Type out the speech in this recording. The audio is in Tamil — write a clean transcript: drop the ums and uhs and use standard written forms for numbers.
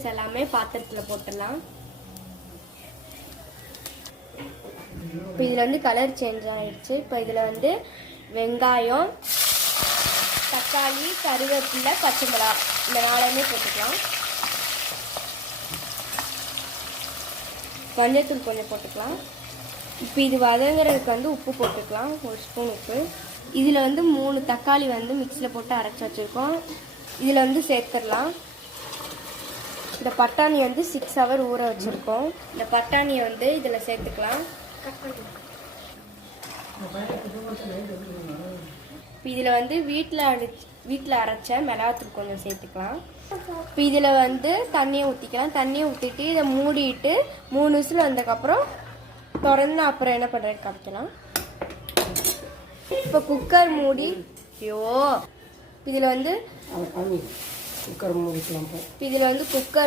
இன்க்ரீடியன்ஸ் எல்லாமே பாத்திரத்தில் போட்டுடலாம். இப்போ இதில் வந்து கலர் சேஞ்ச் ஆகிடுச்சு. இப்போ இதில் வந்து வெங்காயம், தக்காளி, கருவேப்பிலை, பச்சை மிளகா இந்த 4 போட்டுக்கலாம். மஞ்சத்தூள் கொஞ்சம் போட்டுக்கலாம். இப்போ இது வதங்குறதுக்கு வந்து உப்பு போட்டுக்கலாம், 1 ஸ்பூன் உப்பு. இதில் வந்து 3 தக்காளி வந்து மிக்சியில் போட்டு அரைச்சி வச்சுருக்கோம், இதில் வந்து சேர்த்துடலாம். இந்த பட்டாணி வந்து 6 ஹவர் ஊற வச்சுருக்கோம். இந்த பட்டாணியை வந்து இதில் சேர்த்துக்கலாம். இப்போ இதில் வந்து வீட்டில் அரைச்ச மிளகாத்தூள் கொஞ்சம் சேர்த்துக்கலாம். இப்போ இதில் வந்து தண்ணியை ஊற்றிக்கலாம். தண்ணியை ஊற்றிட்டு இதை மூடிட்டு 3 விசில் வந்ததுக்கப்புறம் திறந்து அப்புறம் என்ன பண்ணுறது காமிக்கலாம். இப்போ குக்கர் மூடி இதில் வந்து குக்கர் மூடிக்கலாம். இதில் வந்து குக்கர்